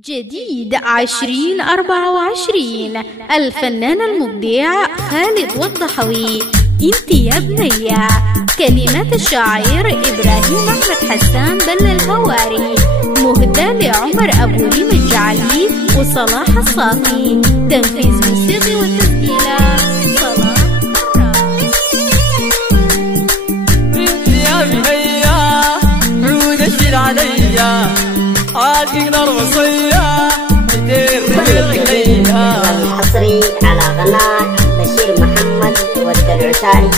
جديد 2024 الفنان المبدع خالد والضحوي. انت يا بنية. كلمات الشاعر إبراهيم أحمد حسان بل الهواري. مهدى لعمر أبو ريم الجعلي وصلاح الصافي. تنفيذ موسيقي وتسجيلات صلاح انت يا بنية عود اشيل عليا عاشق نار وصية كتير رجليها. الحصري على قناة بشير محمد والدلعساري.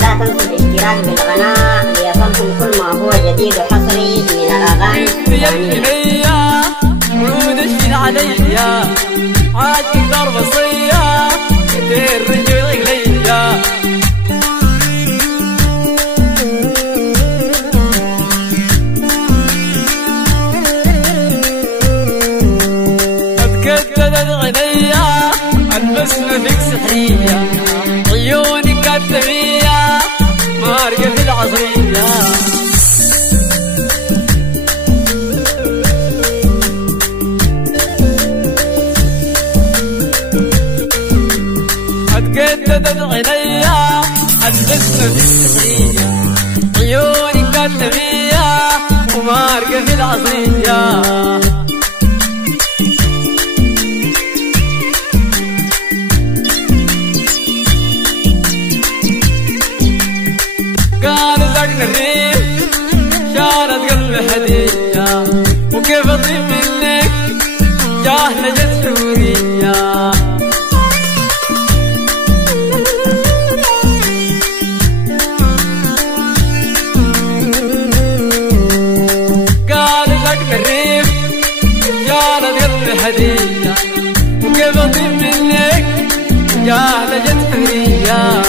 لا تنسوا الاشتراك بالقناة ليصلكم كل ما هو جديد وحصري من الأغاني. يا بنية عود اشيل عليا عاشق نار وصية كتير رجليها. كددت عينيا البسمة فيك سحرية عيونك كتمية مارقة في العصرية. كددت عينيا البسمة فيك سحرية عيونك كتمية ومارقة في العصرية. قالت لك الريح شارت قلبي هدية وكيف اطيب منك جاهلة جت حورية. قالت لك الريح شارت قلبي هدية وكيف اطيب منك جاهلة جت حورية.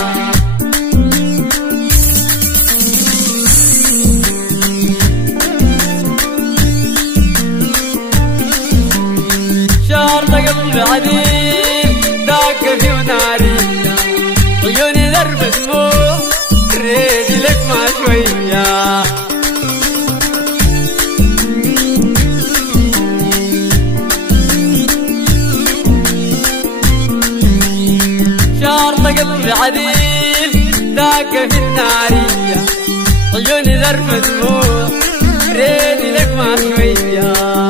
شارت قلبي عديل داك في وناري عيوني درب دموع ريدي لك ما شوية. شارت قلبي عديل داك في النارية عيوني درب دموع ريدي لك ما شوية.